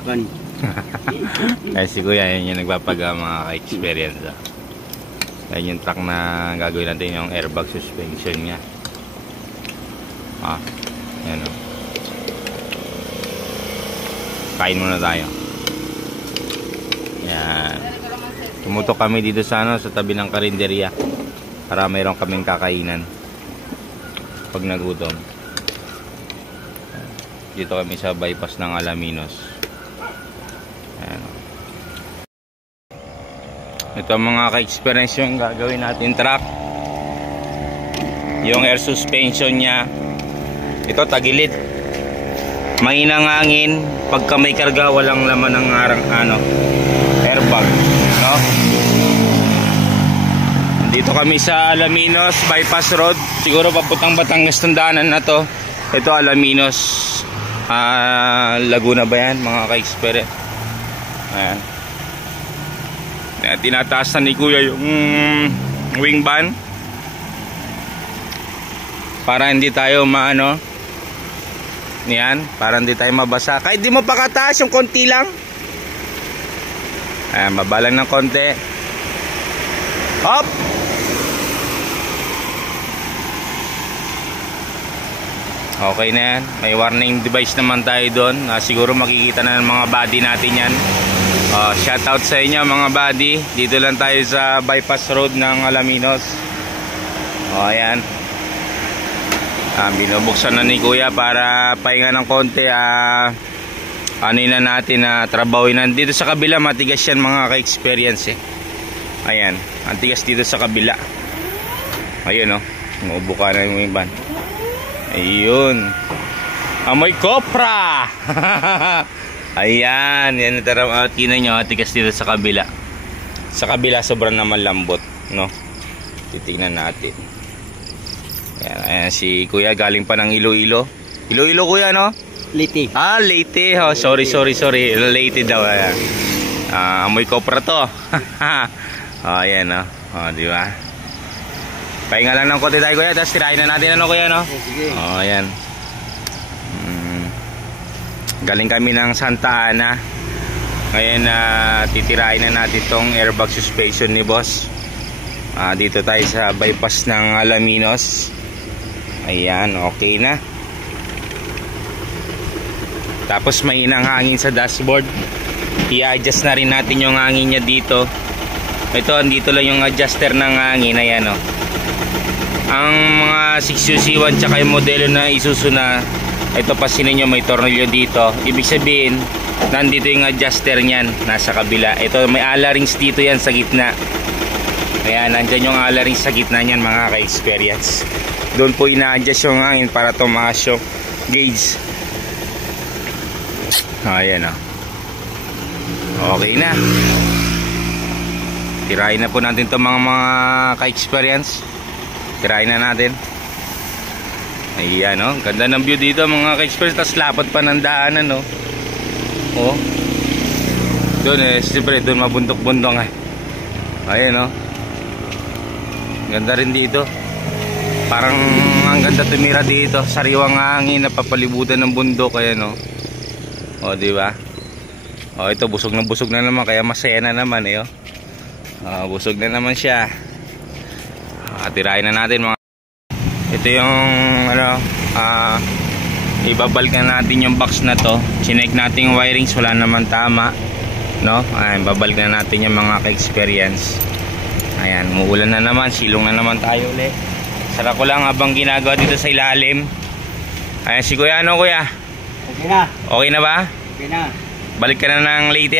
Bakbakan. Ay si Kuya, yun yung nagpapaga mga ka-experience. Yan yung truck na gagawin natin, yung airbag suspension niya. Yan o. Kain muna tayo. Yan. Tumutok kami dito sa sa tabi ng karinderya para mayroon kaming kakainan pag nagutom. Dito kami sa bypass ng Alaminos. Ayan. Ito mga ka-experience yung gagawin natin truck. Yung air suspension nya, ito tagilid, mahinang hangin. Pagka may karga, walang laman ng airbag, no? Dito kami sa Alaminos bypass road, siguro papuntang Batangas tong daanan na to. Ito Alaminos, Laguna ba yan mga ka-experience? Ayan. Tinataas na ni Kuya yung wing ban para hindi tayo yan, para hindi tayo mabasa. Kahit di mo pakataas, yung konti lang. Ayan, baba lang ng konti. Hop! Okay na yan. May warning device naman tayo doon. Siguro makikita na ng mga body natin yan. Shoutout sa inyo mga body. Dito lang tayo sa bypass road ng Alaminos. Ayan. Binubuksan na ni Kuya para pahinga ng konti. Na natin trabawin na. Dito sa kabila matigas yan mga ka-experience Ayan, antigas dito sa kabila. Ayun umuubo ka na yung iban. Ayun, amoy kopra. Ayan, yan tinan nyo, antigas dito sa kabila. Sa kabila sobrang naman lambot, no? Titignan natin. Ayan, si Kuya galing pa ng Iloilo. Iloilo Kuya, no? Leyte. Leyte. Sorry. Leyte daw. Ayan. Amoy kopra to. Ayan, no? Di ba? Pahinga lang ng konti tayo Kuya, tapos tirahin na natin Kuya, no? Sige. Ayan. Galing kami ng Santa Ana. Ngayon titirahin na natin tong airbag suspension ni boss. Dito tayo sa bypass ng Alaminos. Ayan, okay na. Tapos may inang hangin sa dashboard. I-adjust na rin natin yung hangin niya dito. Ito, andito lang yung adjuster ng hangin. Ayan ang mga 6UC1 tsaka yung modelo na Isuzu na ito pasinin nyo, may tornilyo dito. Ibig sabihin nandito yung adjuster nyan, nasa kabila. Ito may alarings dito yan sa gitna. Ayan, nandyan yung alarings sa gitna nyan mga ka-experience. Doon po ina-adjust yung hangin para tumaas yung gauge. Ayan okay na. Tirahin na po natin itong mga ka-experience. Tirahin na natin. Ayan ganda ng view dito mga ka-experience. Tapos lapad pa ng daanan doon siyempre doon mabundok-bundok Ayan ganda rin dito. Parang ang ganda tumira dito. Sariwang hangin, napapalibutan ng bundok. Ayan diba? Ito busog na naman, kaya masaya na naman busog na naman siya. Tirahin na natin mga. Ito yung ibabalikan natin yung box na to. Chinek natin yung wirings, wala naman tama, no? Ayan, babalikan na natin yung mga ka-experience. Ayan, muulan na naman, silong na naman tayo ulit. Sara ko lang habang ginagawa dito sa ilalim. Ayan si Kuya, Kuya? Okay na. Okay na ba? Okay na. Balik ka na ng Leyte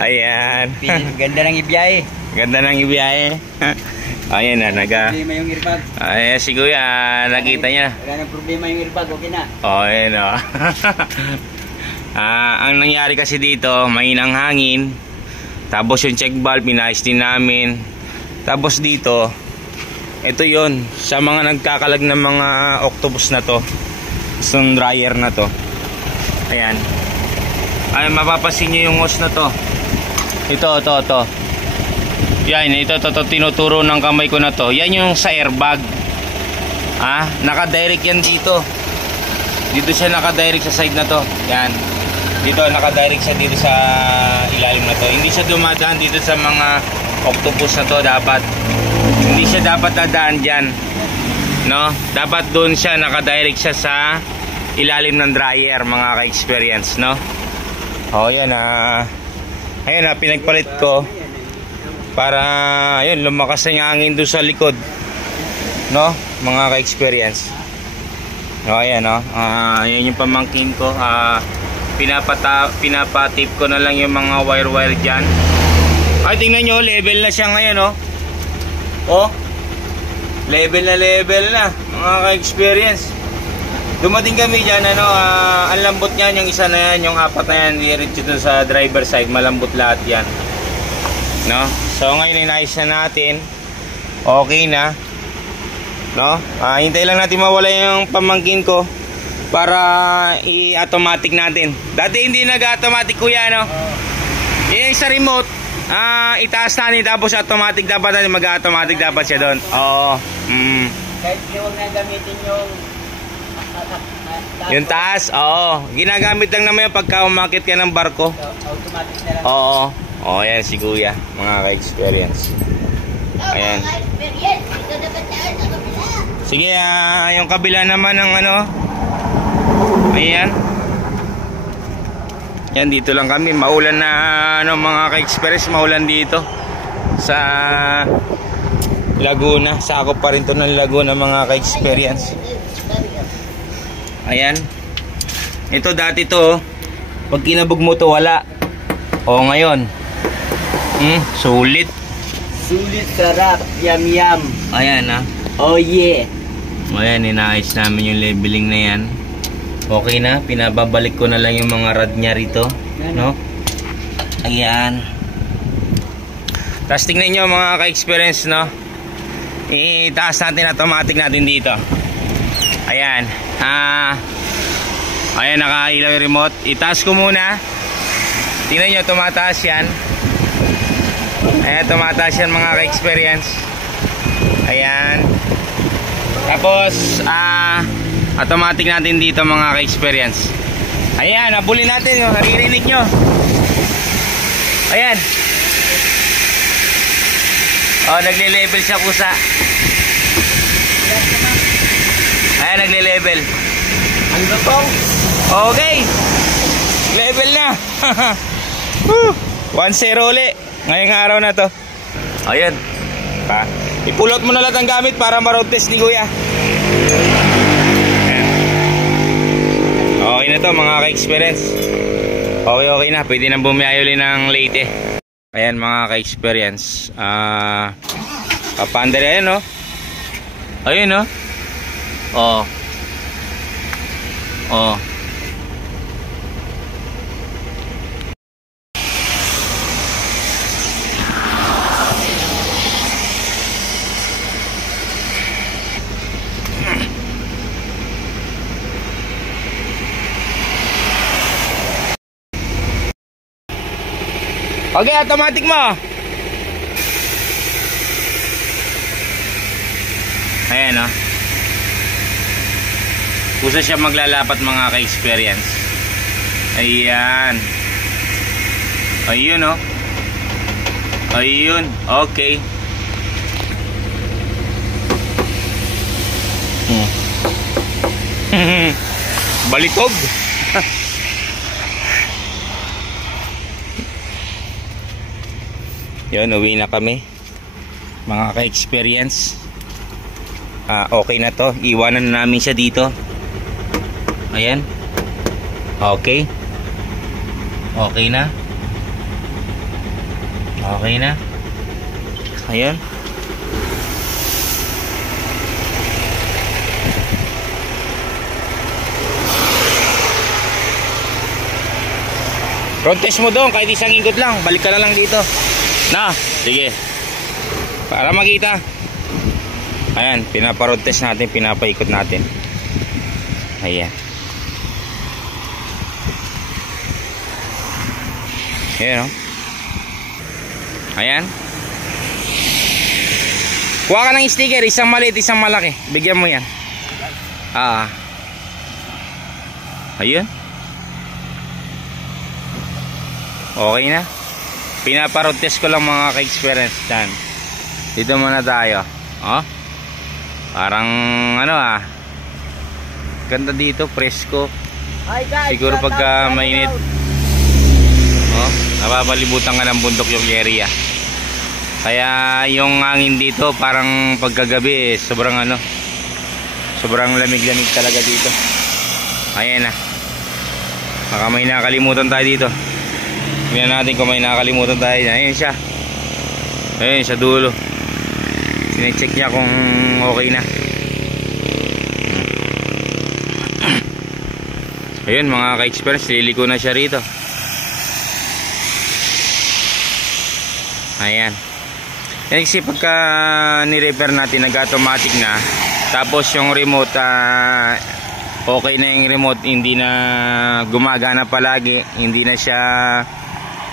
Ayan. Ganda ng ibiyahe. Ganda ng ibiyahe. Ayan problema yung airbag. Ayan si Kuya, nakita niya. Wala nang problema yung airbag, okay na. Ayan ang nangyari kasi dito, mahinang hangin. Tapos yung check valve, pinayos din namin. Tapos dito, ito yon sa mga nagkakalag ng mga octopus na to, isang dryer na to. Ayan. Ayan, mapapasin nyo yung hose na to. Ito. Yan, ito tinuturo ng kamay ko na to. Yan yung sa airbag. Naka-direct yan dito. Dito siya naka-direct sa side na to. Yan. Dito, nakadirect siya dito sa ilalim na to. Hindi siya dumadaan dito sa mga octopus na to dapat. Hindi siya dapat dadaan dyan. No? Dapat doon siya, nakadirect siya sa ilalim ng dryer, mga ka-experience, no? O, yan ayun pinagpalit ko para, ayun, lumakas na yung hangin doon sa likod. No? Mga ka-experience. O, ayan, no? Ayan yung pamangkin ko. Pinapatip ko na lang yung mga wire dyan. Ay, tingnan nyo, level na siya ngayon, no? Oh, level na mga ka-experience. Dumating kami dyan, ang lambot niyan, yung isa na yan, yung apat na yan, diretso doon sa driver side, malambot lahat yan, no? So ngayon inayos na natin, okay na, no? Hintay lang natin mawala yung pamangkin ko para i-automatic natin. Dati hindi nag-automatic, kuya, no? Yung sa remote, itaas natin tapos automatic dapat natin, mag-automatic dapat siya doon. Oo. Kahit huwag na gamitin yung taas, oo. Ginagamit lang naman yung pagka umakit ka ng barko. automatic na lang. Oo. Oo, yan si kuya, mga ka-experience. Ayan. Sige, yung kabila naman ng ayan. Yan, dito lang kami. Maulan na mga ka-experience, maulan dito sa Laguna. Sakop pa rin to ng Laguna, mga ka-experience. Ayan. Ito dati to, pag kinabog mo to wala. O ngayon, sulit. Sulit, sarap, yum. Ayan, Oh yeah. Ayan, inaayos namin yung leveling na yan. Okay na, pinababalik ko na lang yung mga rad niya rito, no? Ayan. Tapos tingnan nyo, mga ka-experience, no? Itaas natin, automatic natin dito. Ayan. Ayan, nakailaw yung remote. Itaas ko muna. Tingnan nyo, tumataas yan. Ayan, tumataas yan, mga ka-experience. Ayan. Tapos, automatic natin dito, mga ka-experience. Ayan, nabuli natin yung naririnig nyo. Ayan. Nagle-level siya kusa. Ayan, nagle-level. Ano to? Okay. Level na. 1-0 ulit ngayong araw na to. Ayan. Ipulot mo na lahat ang gamit para ma-road test ni kuya. Okay na to, mga ka-experience. Okay na, pwede nang bumiyayo ulit ng Leyte. Ayan, mga ka-experience. Kapandari, ayan, no? Ayun, no? Okay, automatic mo. Ayan, no? Kusa siya maglalapat, mga ka-experience. Ayan. Ayun, no? Ayun, okay. Balitog. Yun, uwi na kami, mga ka-experience. Okay na to, iwanan na namin siya dito. Ayan. Okay. Okay na. Okay na. Ayan. Road test mo doon, kahit isang ikot lang, balik ka na lang dito. Na, sige. Para makita. Ayan, pinaparod test natin, pinapaikot natin. Ayan. Ayan, no? Ayan. Kuha ka ng sticker, isang maliit, isang malaki. Bigyan mo yan. Ayun. Okay na. Pinaparod test ko lang mga ka-experience dyan. Dito muna tayo. Oh. Parang ano ganda dito, presko. Hi guys, Siguro pagka mainit, napapalibutan ka ng bundok yung area. Kaya yung hangin dito parang pagkagabi sobrang sobrang lamig-lamig talaga dito. Ayan na. Baka may nakalimutan tayo dito. Tingnan natin kung may nakalimutan tayo. Ayun siya. Ayun sa dulo. Sine-check niya kung okay na. Ayun mga ka-experience, liliko na siya rito. Ayan. Yan kasi pagka ni-repair natin, nag-automatic na. Tapos yung remote, okay na yung remote, hindi na gumagana palagi. Hindi na siya,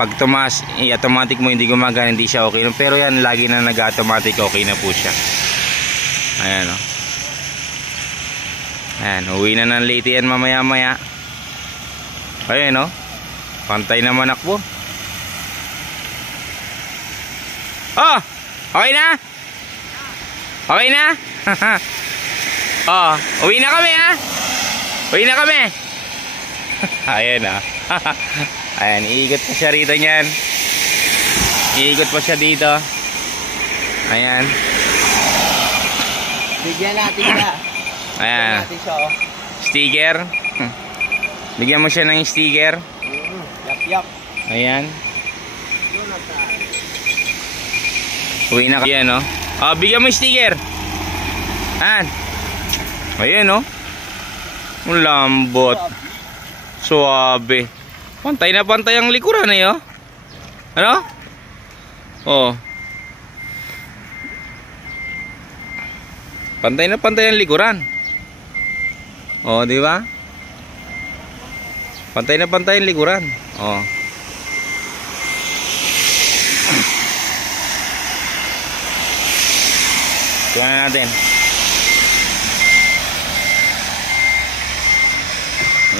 pag tumas, i-automatic mo hindi gumagana, hindi siya okay. Pero yan, lagi na nag-automatic, okay na po siya. Ayan o. Ayan, uwi na ng late yan mamaya-maya. Ayan o. Pantay na manakbo. Oh! Okay na? Okay na? Oh, uwi na kami Uwi na kami. Ayan Ayan, iikot pa siya rito niyan. Iikot pa siya dito. Ayan. Bigyan natin siya. Ayan. Bigyan natin siya Sticker. Bigyan mo siya ng sticker. Yap. Ayan. Uwi na kami. Ayan bigyan mo yung sticker. Ayan. Ayan ang lambot. Suabe. Pantay na pantay ang likuran Ano? Oh. Pantay na pantay ang likuran. Oh, di ba? Pantay na pantay ang likuran. Oh. Tingnan natin.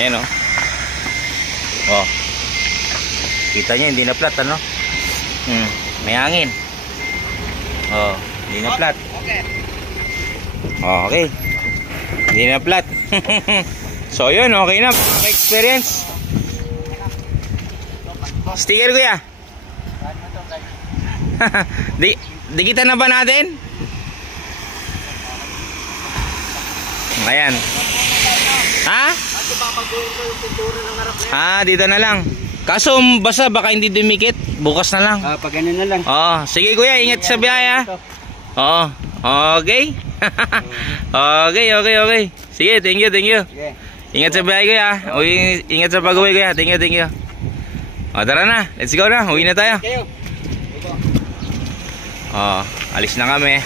Ayan Oh. Kita niya hindi na flat may hangin. Oh, hindi na flat. Okay. Okay. Hindi na flat. So yun, okay na. Experience. Sticker kuya. Dikitan na ba natin? Ayan. Dito na lang. Kaso basta baka hindi dumikit. Bukas na lang. Pag ganun na lang. Sige kuya, ingat sa biyahe okay. Okay. Sige, thank you. Okay. Ingat sa biyahe kuya. Ingat sa pag-uwi kuya. Thank you. Tara na, let's go na. Uwi na tayo. Alis na kami.